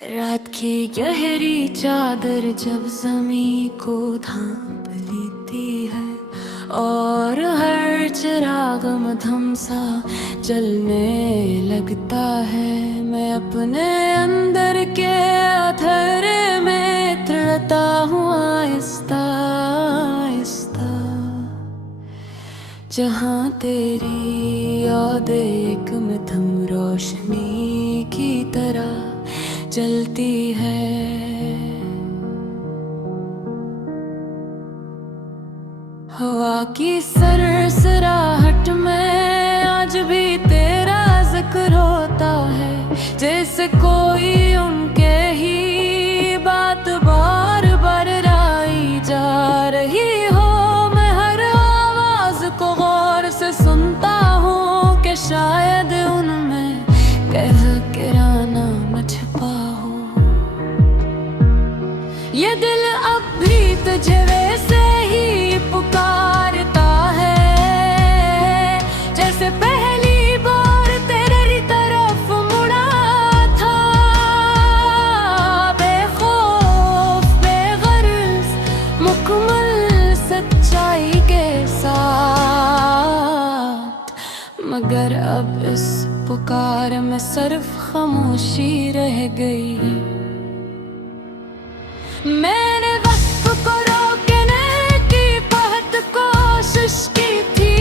रात की गहरी चादर जब ज़मीं को थाम लेती है और हर चिराग मधम सा जलने लगता है। मैं अपने अंदर के अधरे में तड़ता हूँ आहिस्ता आहिस्ता, जहाँ तेरी याद एक मध्यम रोशनी की तरह जलती है। हवा की सरसराहट में आज भी तेरा जिक्र होता है, जैसे कोई उनके ही बात बार बार राई जा रही हो। मैं हर आवाज को गौर से सुनता हूँ कि शायद उनमें कह के राना न छिपा हो। ये दिल अब भी तुझे वैसे ही पुकारता है, जैसे पहली बार तेरी तरफ मुड़ा था। बेखौफ बेगर्ज मुकम्मल सच्चाई के साथ, मगर अब इस पुकार में सिर्फ खामोशी रह गई। मैंने वक्त को रोकने की बहुत कोशिश की थी,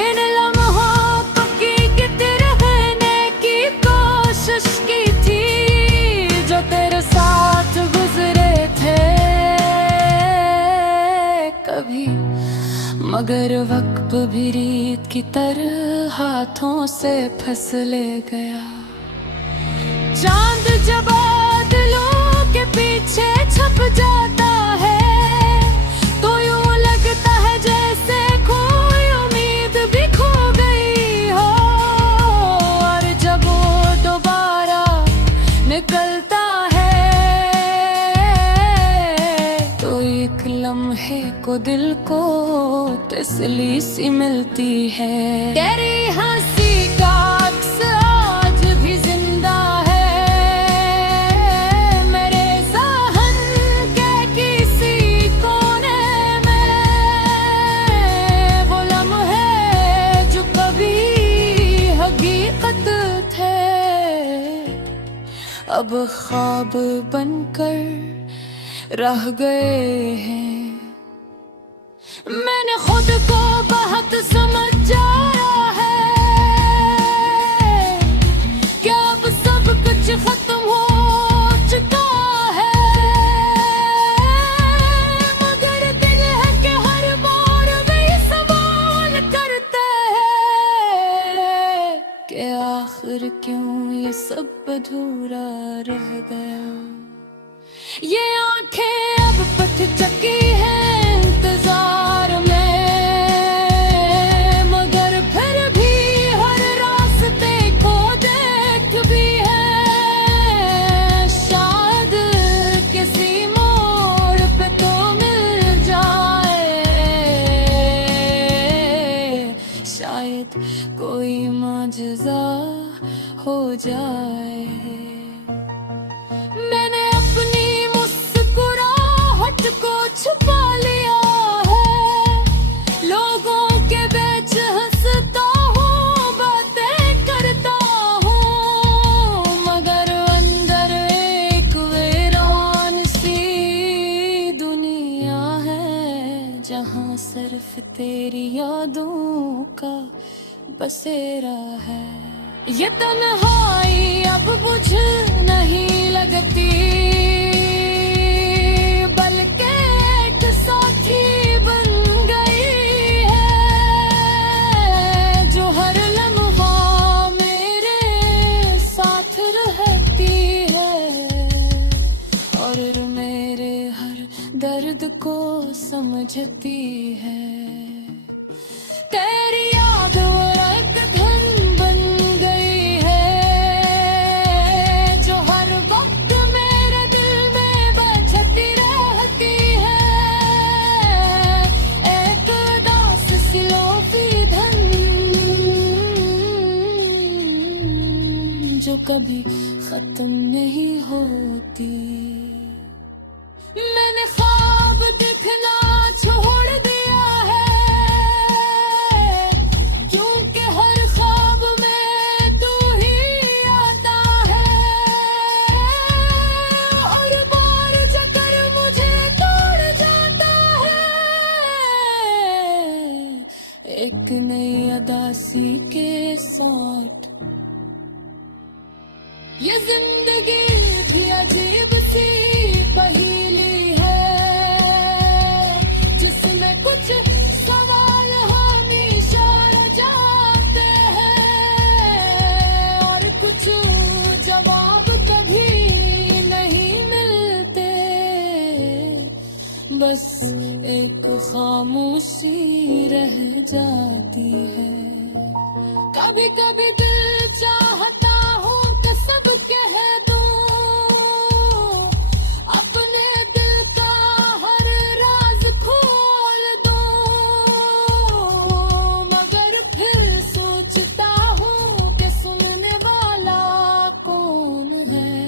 इन लम्हों को कीते रहने की कोशिश की थी, जो तेरे साथ गुजरे थे कभी। मगर वक्त भी रीत की तरह हाथों से फिसले गया। चांद जब बादलों के पीछे छप जाता है तो यूं लगता है जैसे कोई उम्मीद भी खो गई हो। और जब वो दोबारा निकलता है तो एक लम्हे को दिल को तसल्ली सी मिलती है। तेरी हंसी का अक्स आज भी जिंदा है मेरे ज़हन के किसी कोने में। वो लम्हे जो कभी हकीकत थे अब ख्वाब बनकर रह गए हैं। मैंने खुद को बहुत समझा है कि अब सब कुछ खत्म हो चुका है, मगर दिल है कि हर बार वही सवाल करते हैं कि आखिर क्यों ये सब अधूरा रह गया। ये आंखें अब पट चुकी हैं इंतजार में, मगर फिर भी हर रास्ते को देख भी है। शायद किसी मोड़ पे तो मिल जाए, शायद कोई माजज़ा हो जाए। मैंने अपनी मुस्कुराहट को छुपा लिया है, लोगों के बीच हंसता हूँ बातें करता हूँ, मगर अंदर एक वीरान सी दुनिया है जहाँ सिर्फ तेरी यादों का बसेरा है। ये तन्हाई अब बुझ नहीं लगती, बल्कि एक साथी बन गई है, जो हर लम्हा मेरे साथ रहती है और मेरे हर दर्द को समझती है। तेरी याद वो एक धन बन गई है, जो हर वक्त मेरे दिल में बजती रहती है। एक दास सिलोपी धन जो कभी खत्म नहीं होती। मैंने ख्वाब दिखना छोड़ दिया है, क्योंकि हर ख्वाब में तू ही आता है, और बार चक्कर मुझे तोड़ जाता है। एक नई अदासी के साथ ये जिंदगी भी अजीब सी पहेली है, जिसमें कुछ सवाल हमेशा रह जाते हैं, और कुछ जवाब कभी नहीं मिलते। बस एक खामोशी रह जाती है। कभी कभी दिल चाहता हूँ कि सब कह दूँ, अपने दिल का हर राज खोल दूँ, मगर फिर सोचता हूँ कि सुनने वाला कौन है,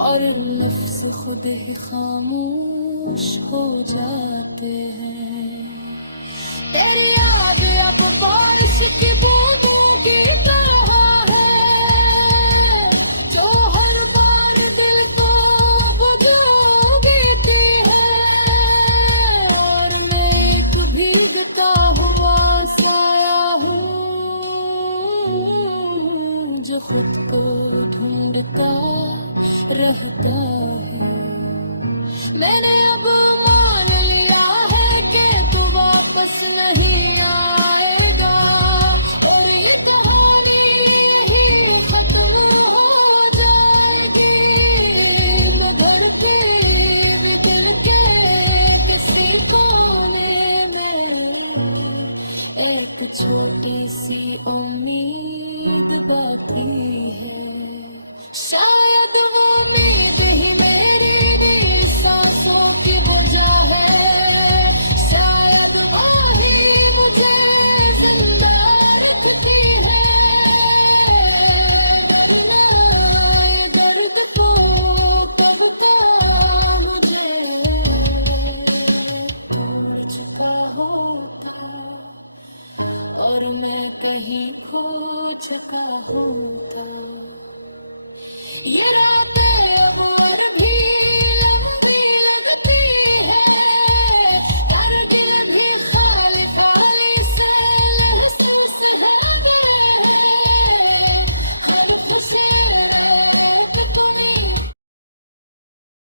और लफ्ज़ खुद ही खामोश हो जाते हैं। तेरी याद अब बारिश की बूंदों की तरह है, जो हर बार दिल को बुझाती है, और मैं एक भीगता हुआ साया हूँ, जो खुद को ढूंढता रहता है। मैंने अब मान लिया है कि तू वापस नहीं आएगा, और ये कहानी यही खत्म हो जाएगी, मगर फिर भी दिल के किसी कोने में एक छोटी सी उम्मीद बाकी है। शायद वो उम्मीद ही मेरी भी सांसों की वजह है, शायद वो ही मुझे जिंदा रखती है, वरना ये दर्द को कब का मुझे तोड़ चुका होता, और मैं कहीं खो चुका होता। ये रात